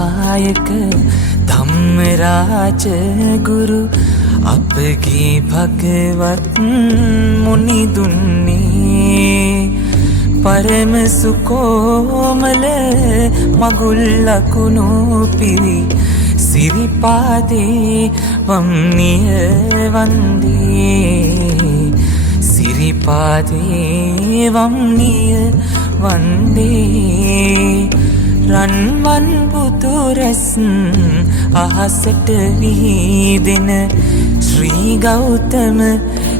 විනායක ධම්මරාජ ගුරු අපගේ භගවත් මුනි දුන්නේ පරම සුකෝමල මගුල් ලකුණු පිරි සිරිපාදේ වම්නිය වන්දේ සිරිපාදේ වම්නිය වන්දේ රන්වන් බුදුරැස් අහසට විහිදෙන ශ්‍රී ගෞතම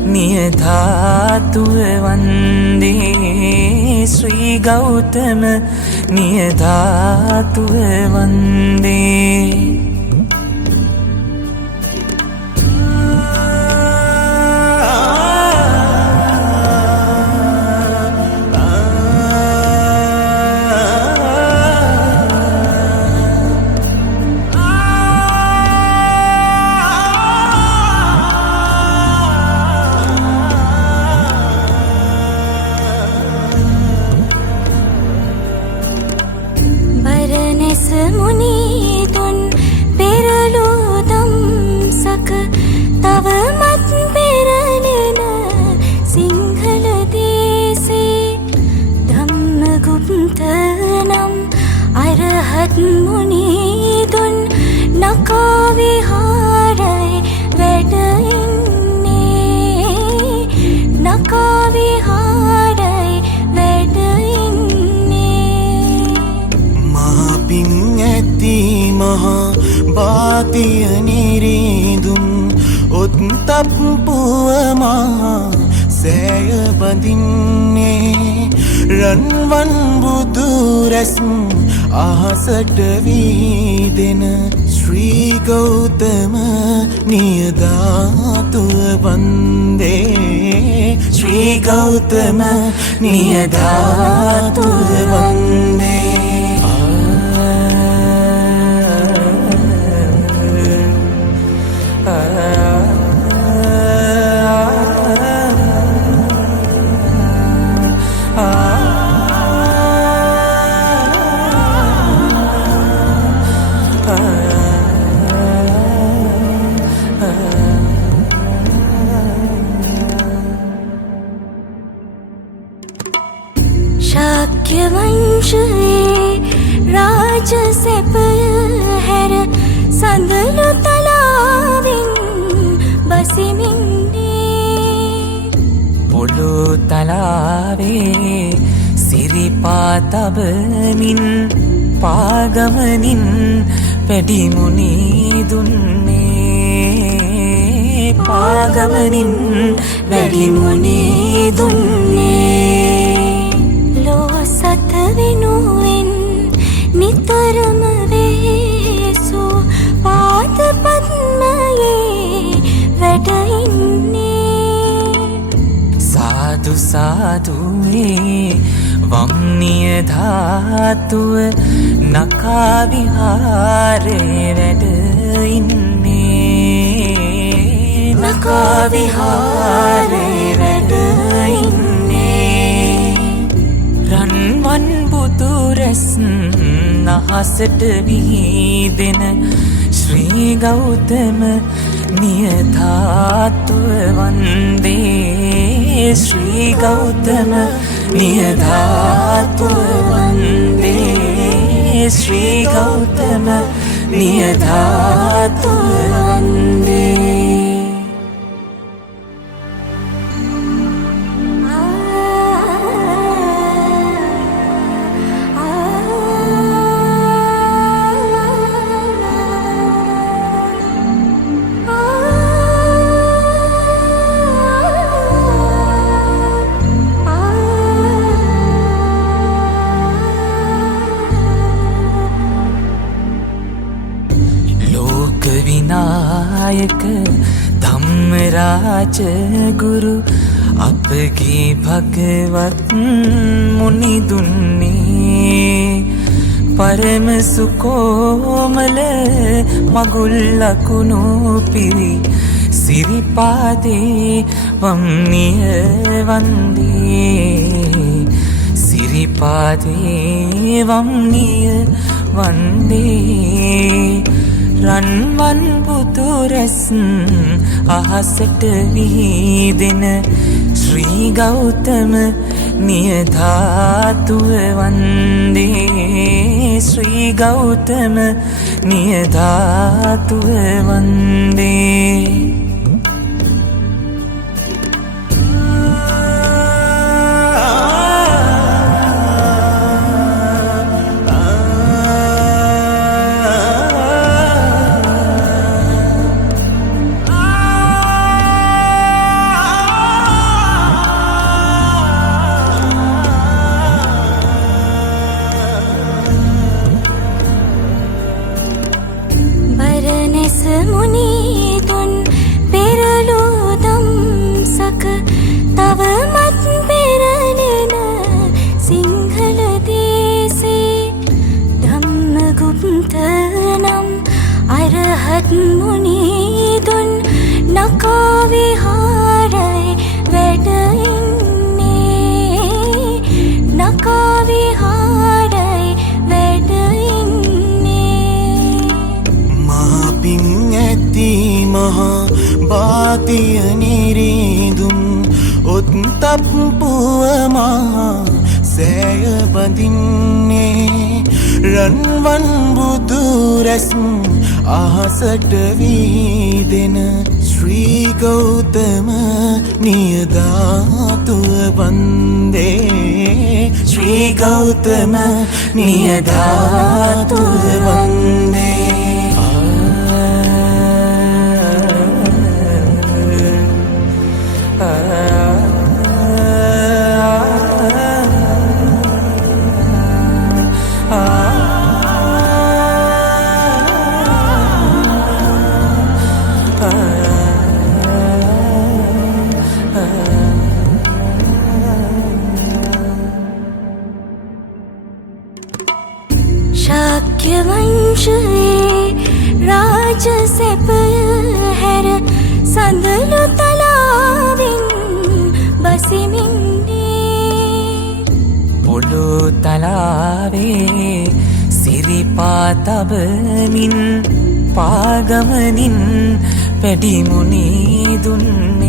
නියධාතුව වන්දේ ශ්‍රී ගෞතම නියධාතුව වන්දේ මුනිදුන් පෙරලෝදම් සක තවමත් පෙරලෙන සිංහල දේසේ ධම්මගුප්ත නම් අරහත් මුනිදුන් නකා විහාරයේ වැඩ ඉන්නේ නකා විහාරයේ වැඩ පින් ඇති මහා බාතිය නිරිඳුන් ඔත්තප්පුව මහා සෑය බඳින්නේ රන්වන් බුදුරැස් අහසට විහිදෙන ශ්‍රී ගෞතම නියධාතුව වන්දේ ශ්‍රී ගෞතම නියධාතුව වන්දේ ශාක්‍ය වංශයේ රාජ සැපය හැර සඳලු තලාවෙන් බසිමින්නේ පොළො තලාවේ සිරිපා තබමින් පාගමනින් වැඩිමුනි දුන්නේ පාගමනින් වැඩිමුනි දුන්නේ සත වෙනුවෙන් නිතරම වේසු පාද පද්මයේ වැඩ ඉන්නේ සාදු සාදුවේ වම්නිය ධාතුව නකා විහාරේ වැඩ ඉන්නේ නකා විහාරේ වැඩ රන්වන් බුදුරැස් අහසට විහිදෙන ශ්‍රී ගෞතම නියධාතුව වන්දේ ශ්‍රී ගෞතම නියධාතුව වන්දේ ශ්‍රී ගෞතම නියධාතුව වන්දේ විනායක ධම්මරාජ ගුරු අපගේ භගවත් මුනි දුන්නේ පරම සුකෝමල මගුල් ලකුණු පිරි සිරිපාදේ වම්නිය වන්දේ සිරිපාදේ වම්නිය වන්දේ රන්වන් බුදුරැස් අහසට විහිදෙන ශ්‍රී ගෞතම නියධාතුව වන්දේ ශ්‍රී ගෞතම නියධාතුව වන්දේ මුනිදුන් පෙරලෝදම් සක තවමත් පෙරලෙන සිංහල දේසේ ධම්මගුප්ත නම් අරහත් මුනිදුන් නකා විහාරයේ වැඩ ඉන්නේ නකා විහාරයේ වැඩ පින් ඇති මහා බාතිය නිරිඳුම් ඔත්තප්පුව මහා සෑය බඳින්නේ රන්වන් බුදුරැස් අහසට විහිදෙන ශ්‍රී ගෞතම නියධාතුව වන්දේ ශ්‍රී ගෞතම නියධාතුව වන්දේ ශාක්‍ය වංශයේ රාජ සැපය හැර සඳලු තලාවෙන් බසිමින්නේ පොළො තලාවේ සිරිපා තබමින් පාගමනින් පැඩිමුණි දුන්නේ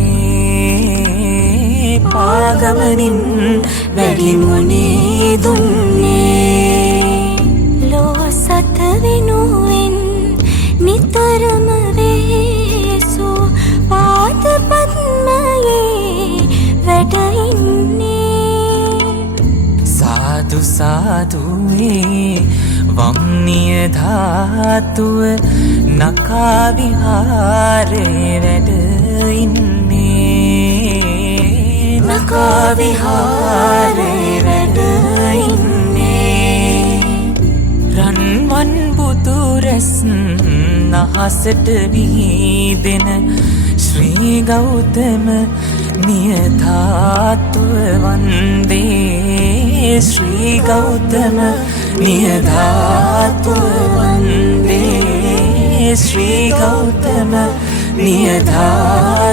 පාගමනින් වැඩිමුණි දුන්නේ ලෝ සත වෙනුවෙන් නිතරම වේසු පාද පද්මයේ වැඩ ඉන්නේ සාදු සාදුවේ වම්නිය ධාතුව නකා විහාරේ වැඩ ඉන්නේ නකා විහාරේ වැඩ ඉන්නේ රන්වන් බුදුරැස් අහසට විහිදෙන ශ්‍රී ගෞතම නියධාතුව වන්දේ ශ්‍රී ගෞතම නියධාතුව වන්දේ ශ්‍රී ගෞතම නියධාතුව